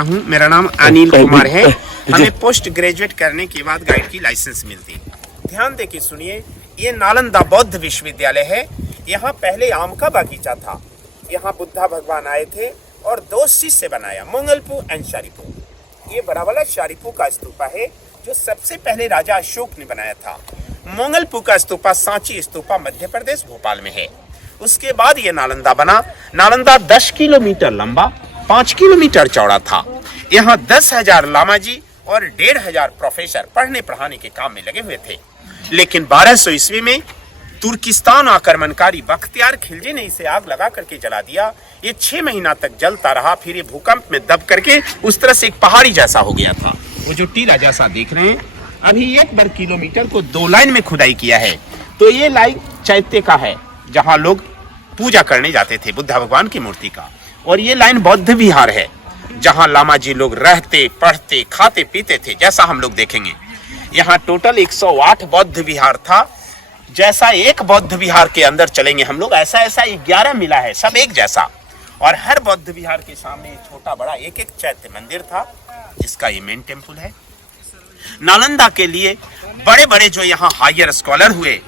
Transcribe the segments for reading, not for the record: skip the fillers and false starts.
हूँ, मेरा नाम अनिल कुमार है। हमें पोस्ट ग्रेजुएट करने के बाद गाइड की लाइसेंस मिलती है। ध्यान दे के सुनिए, ये नालंदा बौद्ध विश्वविद्यालय है। यहाँ पहले आम का बगीचा था। यहाँ बुद्धा भगवान आए थे और दो शिष्य बनाया, मोंगलपु एंड शारिपु। ये बड़ा वाला शारिपु का स्तूपा है जो सबसे पहले राजा अशोक ने बनाया था। मोंगलपु का स्तूपा सांची स्तूपा मध्य प्रदेश भोपाल में है। उसके बाद ये नालंदा बना। नालंदा 10 किलोमीटर लंबा, 5 किलोमीटर चौड़ा था। यहाँ 10,000 लामा जी और 1,500 प्रोफेसर पढ़ने पढ़ाने के काम में लगे हुए थे। लेकिन 1200 ईस्वी में तुर्किस्तान आक्रमणकारी बख्तियार खिलजी ने इसे आग लगा करके जला दिया। ये 6 महीना तक जलता रहा। फिर ये भूकंप में दब करके उस तरह से एक पहाड़ी जैसा हो गया था। वो जो टीला जैसा देख रहे हैं, अभी 1 वर्ग किलोमीटर को 2 लाइन में खुदाई किया है। तो ये लाइन चैत्य का है जहाँ लोग पूजा करने जाते थे बुद्ध भगवान की मूर्ति का, और ये लाइन बौद्ध विहार है जहाँ लामा जी लोग रहते, पढ़ते, खाते पीते थे, जैसा हम लोग देखेंगे। यहाँ टोटल 108 बौद्ध विहार था। जैसा एक बौद्ध विहार के अंदर चलेंगे हम लोग, ऐसा 11 मिला है, सब एक जैसा। और हर बौद्ध विहार के सामने छोटा बड़ा एक चैत्य मंदिर था जिसका ये मेन टेम्पल है। नालंदा के लिए बड़े बड़े जो यहाँ हायर स्कॉलर हुए,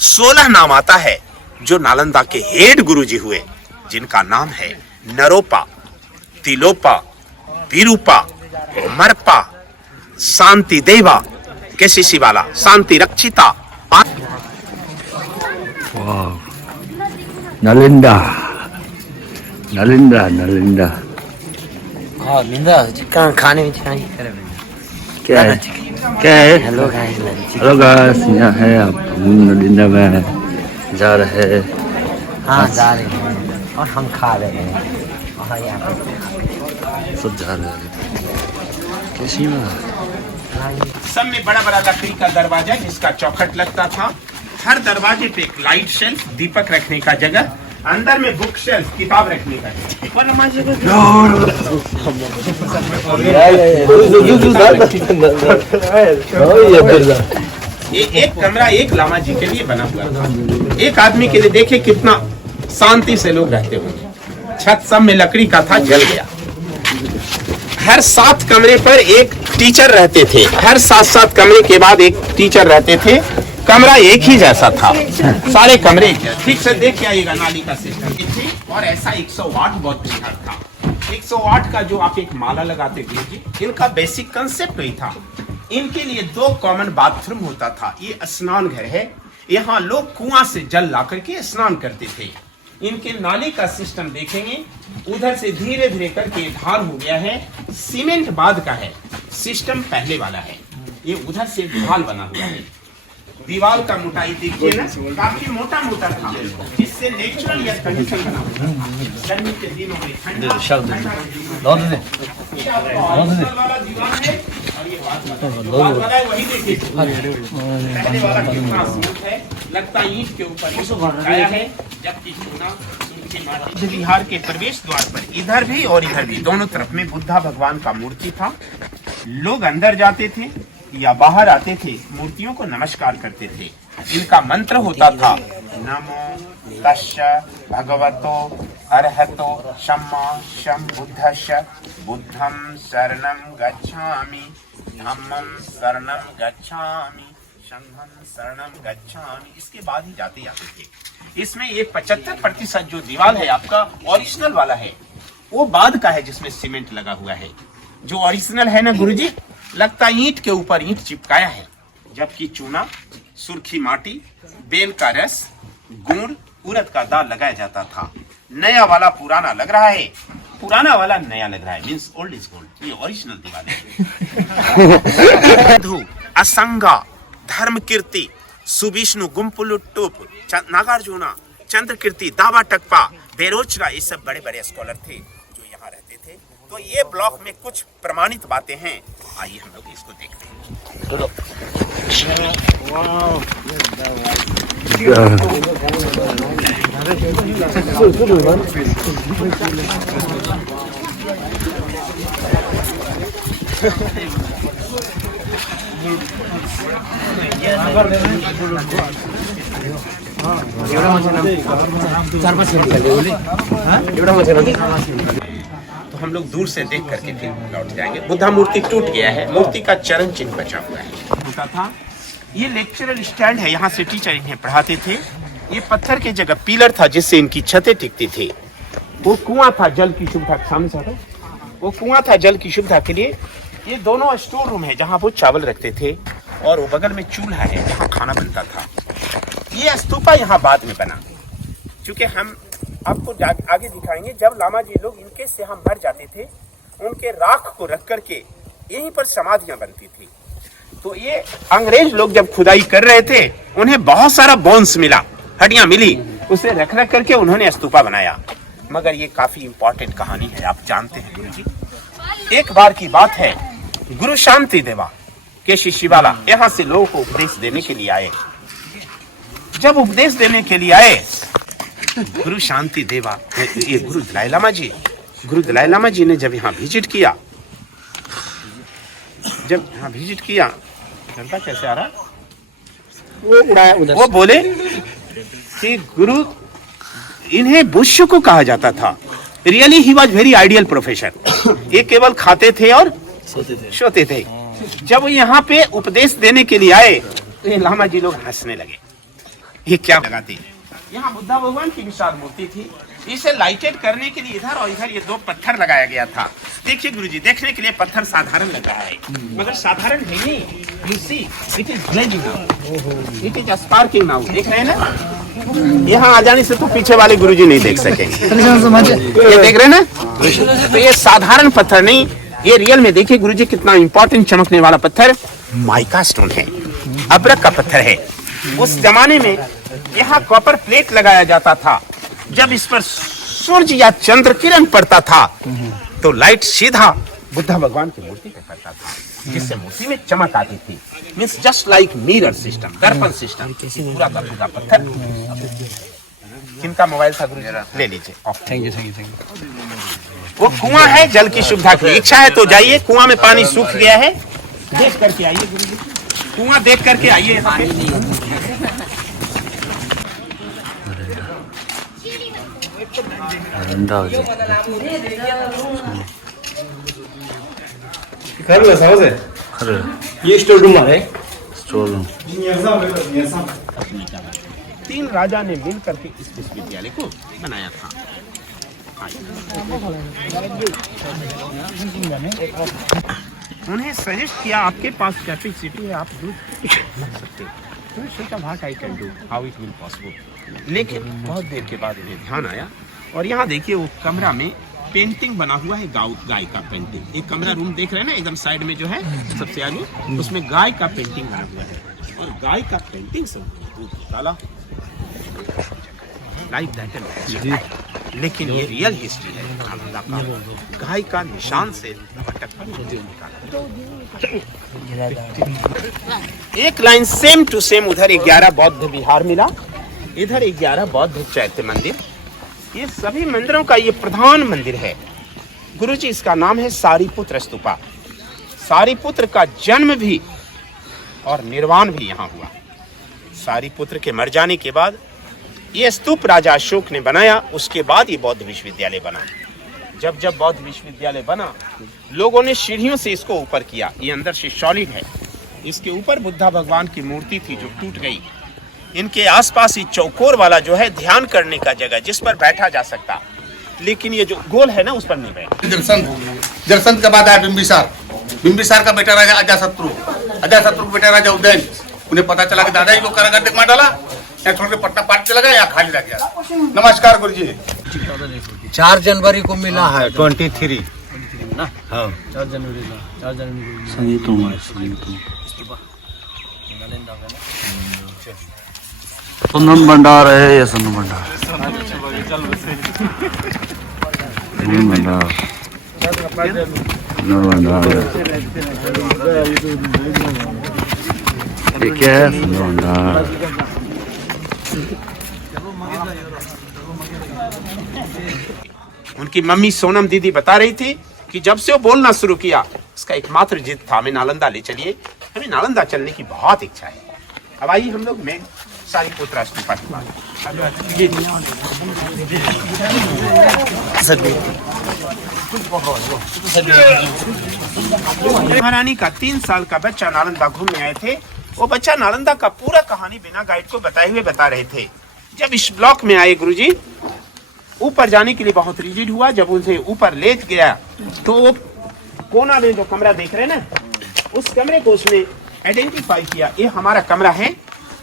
16 नाम आता है जो नालंदा के हेड गुरुजी हुए, जिनका नाम है नरोपा, तिलोपा, विरूपा, मरपा, शांति देवा, केशिशिवाला, शांति रक्षिता। नालंदा, नालंदा, नालंदा। हाँ, निंदा चिकन खाने में चिकन क्या है? क्या है? हेलो गाइस, हेलो गाइस, यहाँ है आप नालंदा में जा रहे हैं। हाँ जा रहे हैं और हम खा रहे हैं और यहाँ पे सब जा रहे हैं। कैसी में? सब में बड़ा बड़ा लकड़ी का दरवाजा जिसका चौखट लगता था। हर दरवाजे पे एक लाइट शेल्फ, दीपक रखने का जगह, अंदर में बुक शेल्फ, किताब रखने का ये एक कमरा एक लामा जी के लिए बना हुआ था। एक आदमी के लिए देखे कितना शांति से लोग रहते होंगे। छत सब में लकड़ी का था, जल गया। हर 7 कमरे पर एक टीचर रहते थे। हर 7 कमरे के बाद एक टीचर रहते थे। कमरा एक ही जैसा था, सारे कमरे ठीक से देख के आइएगा। नाली का सिस्टम और ऐसा 108 बौद्ध विहार था। 108 का जो आप एक माला लगाते थे, इनका बेसिक कंसेप्ट वही था। इनके लिए 2 कॉमन बाथरूम होता था। ये स्नान घर है, यहाँ लोग कुआं से जल ला करके स्नान करते थे। इनके नाली का सिस्टम देखेंगे, उधर से धीरे धीरे करके ढाल हो गया है। सीमेंट बाद का है, सिस्टम पहले वाला है। ये उधर से ढाल बना हुआ है। दीवार का मोटाई देखिए ना, काफी मोटा मोटा था, जिससे नेचुरल एयर कंडीशन बना हुआ है। गर्मी के दिनों में ठंडा वही देखिए, पहले वाला कितना स्मूथ है, लगता ईंट के ऊपर आया है। जबकि चूना सूखी बिहार के प्रवेश द्वार पर इधर भी और इधर भी दोनों तरफ में बुद्धा भगवान का मूर्ति था। लोग अंदर जाते थे या बाहर आते थे, मूर्तियों को नमस्कार करते थे। इनका मंत्र होता था, नमो तस्य भगवतो अरहतो सम्मा सम्बुद्धस्य बुद्धं शरणं गच्छामि, धम्मं शरणं गच्छामि, संघं शरणं गच्छामि। इसके बाद ही जाते थे। इसमें ये 75% जो दीवार है आपका ओरिजिनल वाला है, वो बाद का है जिसमें सीमेंट लगा हुआ है। जो ओरिजिनल है ना गुरुजी, लगता ईंट के ऊपर ईंट चिपकाया है। जबकि चूना, सुर्खी माटी, बेल का रस, गुड़, उड़द का दाल लगाया जाता था। नया वाला पुराना लग रहा है, पुराना वाला नया लग रहा है, मींस ओल्ड इज गोल्ड। ये ओरिजिनल दीवार है। असंगा, धर्म कीर्ति, सुविष्णु, गुम्पुलुट्टुप, नागार्जुना, चंद्र कीर्ति, दावा टक्पा, बेरोचरा, ये सब बड़े बड़े स्कॉलर थे जो यहाँ रहते थे। तो ये ब्लॉक में कुछ प्रमाणित बातें हैं, आइए हम लोग इसको देखते हैं। चलो। तो हम लोग दूर से देख करके फिर लौट जाएंगे। बुद्धा मूर्ति टूट गया है, मूर्ति का चरण चिन्ह बचा हुआ है। टूटा था। ये लेक्चरल स्टैंड है, यहाँ से टीचर इन्हें पढ़ाते थे। ये पत्थर की जगह पिलर था जिससे इनकी छतें टिकती थी। वो कुआं था जल की सुविधा, सामने से हटो। वो कुआं था जल की सुविधा के लिए। ये दोनों स्टोर रूम है जहाँ वो चावल रखते थे, और वो बगल में चूल्हा है जहाँ खाना बनता था। ये स्तूपा यहाँ बाद में बना, क्योंकि हम आपको आगे दिखाएंगे। जब लामा जी लोग इनके से हम मर जाते थे, उनके राख को रख करके यहीं पर समाधियां बनती थी। तो ये अंग्रेज लोग जब खुदाई कर रहे थे, उन्हें बहुत सारा बोन्स मिला, हड्डियां मिली, उसे रख रख करके उन्होंने स्तूपा बनाया। मगर ये काफी इंपॉर्टेंट कहानी है, आप जानते हैं गुरु जी। एक बार की बात है, गुरु शांति देवा के शिष्यवाला यहाँ से लोगों को उपदेश देने के लिए आए। जब उपदेश देने के लिए आए, गुरु शांति देवा, ये गुरु दलाई लामा जी ने जब यहाँ विजिट किया, जनता कैसे आ रहा, वो बोले कि गुरु, इन्हें बुश्य को कहा जाता था। Really he was very ideal professor. ये केवल खाते थे और सोते थे। जब वो यहाँ पे उपदेश देने के लिए आए, तो ये लामा जी लोग हंसने लगे। ये क्या लगाते, यहाँ बुद्धा भगवान की विशाल मूर्ति थी। इसे लाइटेड करने के लिए इधर और इधर ये दो पत्थर लगाया गया था। देखिए गुरुजी, देखने के लिए पत्थर साधारण लग रहा है, मगर साधारण है नहीं। You see, it is blazing now. It is sparking now. देख रहे हैं ना? यहाँ आ जाने से तो पीछे वाले गुरुजी नहीं देख सकेंगे। ये देख रहे हैं ना? तो ये साधारण पत्थर नहीं, ये रियल में देखिए गुरुजी कितना इंपॉर्टेंट चमकने वाला पत्थर माइका स्टोन है, अब्रक का पत्थर है। उस जमाने में यहाँ कॉपर प्लेट लगाया जाता था। जब इस पर सूरज या चंद्र किरण पड़ता था, तो लाइट सीधा बुद्धा भगवान की मूर्ति पे पड़ता था, जिससे मूर्ति में चमक आती थी। Means just like mirror system, दर्पण सिस्टम। पूरा का पूरा पत्थर। किनका मोबाइल था गुरुजी? ले लीजिए। Thank you. वो कुआं है, जल की सुविधा की इच्छा है तो जाइए। कुआं में पानी सूख गया है, देख करके आइए गुरुजी। कुआं देख करके आइए। ये स्टोर रूम है। तीन राजा ने मिल करके इस विश्वविद्यालय को बनाया था। उन्हें सजेस्ट किया, आपके पास कैपेसिटी है, आप दूध लग सकते हैं। What I can do, how it will possible. लेकिन बहुत देर के बाद इन्हें ध्यान आया, और यहाँ देखिए वो कमरा में पेंटिंग बना हुआ है, गाय का पेंटिंग। एक कमरा रूम देख रहे हैं ना, एकदम साइड में जो है सबसे आगे, उसमें गाय का पेंटिंग बना हुआ है। और गाय का पेंटिंग से दूध निकाला, लाइक दैट। लेकिन ये रियल हिस्ट्री है नालंदा का। गाय का निशान से एक लाइन सेम टू सेम। उधर 11 बौद्ध विहार मिला, इधर 11 बौद्ध चैत्य मंदिर। ये सभी मंदिरों का ये प्रधान मंदिर है गुरुजी। इसका नाम है सारीपुत्र स्तूपा। सारीपुत्र का जन्म भी और निर्वाण भी यहाँ हुआ। सारीपुत्र के मर जाने के बाद ये स्तूप राजा अशोक ने बनाया। उसके बाद ये बौद्ध विश्वविद्यालय बना। जब बौद्ध विश्वविद्यालय बना, लोगों ने सीढ़ियों से इसको ऊपर किया। ये अंदर से सॉलिड है। इसके ऊपर बुद्धा भगवान की मूर्ति थी जो टूट गई। इनके आसपास ये चौकोर वाला जो है ध्यान करने का जगह, जिस पर बैठा जा सकता, लेकिन ये जो गोल है ना, उस पर नहीं बैठा। जलसंत के बाद आया बिंबिसार का बेटा राजा अजातशत्रु का बेटा राजा उदयन। उन्हें पता चला कि दादाजी को कारागार तक मार डाला, यहाँ छोड़ के पटना पाट चला गया, यहाँ खाली रह गया। नमस्कार गुरु जी। 4 जनवरी को मिला है 23 ना। हाँ 4 जनवरी सुनन भंडार है ये, सुनन भंडार ये क्या है? सुनन भंडार। उनकी मम्मी सोनम दीदी बता रही थी कि जब से वो बोलना शुरू किया, उसका एकमात्र जिद था, हमें नालंदा ले चलिए। हमें नालंदा चलने की बहुत इच्छा है। अब आइए हम लोग में सारीपुत्र स्तूपा की बात। महारानी का 3 साल का बच्चा नालंदा घूमने आए थे। वो बच्चा नालंदा का पूरा कहानी बिना गाइड को बताए हुए बता रहे थे। जब इस ब्लॉक में आए गुरुजी, ऊपर जाने के लिए बहुत रिजिड हुआ। जब उसे ऊपर ले गया तो वो कोना में जो कमरा देख रहे हैं ना, उस कमरे को उसने आइडेंटिफाई किया। ये हमारा कमरा है।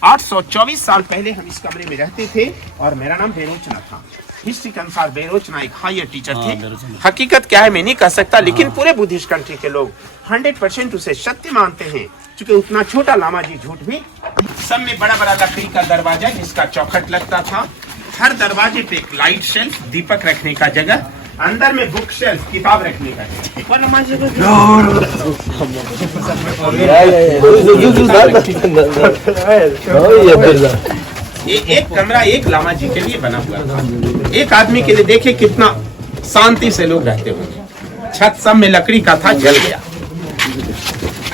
824 साल पहले हम इस कमरे में रहते थे और मेरा नाम बेरोचना था। हिस्ट्री के अनुसार बेरोचना एक हायर टीचर थे। हकीकत क्या है मैं नहीं कह सकता, लेकिन पूरे बुद्धिस्ट कंट्री के लोग 100% उसे सत्य मानते हैं, क्योंकि उतना छोटा लामा जी झूठ भी। सब में बड़ा बड़ा लकड़ी का दरवाजा जिसका चौखट लगता था। हर दरवाजे पे एक लाइट शेल्फ, दीपक रखने का जगह, अंदर में बुक शेल्फ, किताब रखने का ये एक कमरा एक लामा जी के लिए बना हुआ था। एक आदमी के लिए देखिए कितना शांति से लोग रहते होंगे। छत सब में लकड़ी का था, जल गया।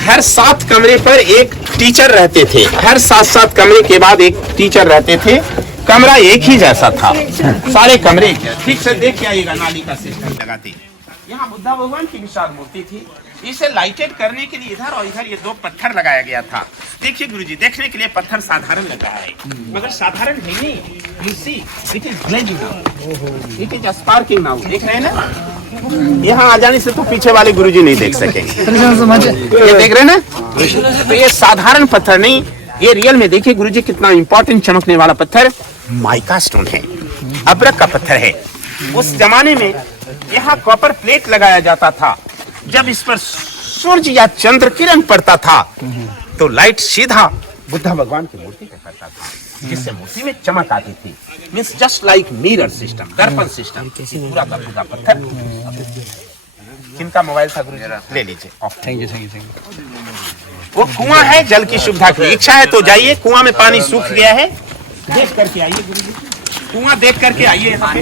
हर 7 कमरे पर एक टीचर रहते थे। हर 7 कमरे के बाद एक टीचर रहते थे। कमरा एक ही जैसा था, सारे कमरे ठीक से देख के आइएगा। नाली का सिस्टम लगाते। यहाँ बुद्धा भगवान की विशाल मूर्ति थी। इसे लाइटेड करने के लिए इधर और इधर ये 2 पत्थर लगाया गया था। देखिए गुरुजी, देखने के लिए पत्थर साधारण लग रहा है, मगर साधारण है नहीं। You see, it is blazing now. It is sparking now. देख रहे हैं ना? यहाँ आ जाने से तो पीछे वाले गुरुजी नहीं देख सकेंगे। ये देख रहे हैं ना? तो ये साधारण पत्थर नहीं, ये रियल में देखिए गुरुजी कितना इंपॉर्टेंट चमकने वाला पत्थर माइका स्टोन है, अब्रक का पत्थर है। उस जमाने में यहाँ कॉपर प्लेट लगाया जाता था। जब इस पर सूर्य या चंद्र किरण पड़ता था तो लाइट सीधा बुद्धा भगवान की मूर्ति पे पड़ता था, जिससे मूर्ति में चमक आती थी। Means just like mirror system, दर्पण सिस्टम। पूरा का पूरा पत्थर। किनका मोबाइल था गुरुजी? ले लीजिए। Thank you. वो कुआं है, जल की सुविधा की इच्छा है तो जाइए। कुआं में पानी सूख गया है, देख करके आइए गुरुजी। कुआं देख करके आइए यहाँ पे।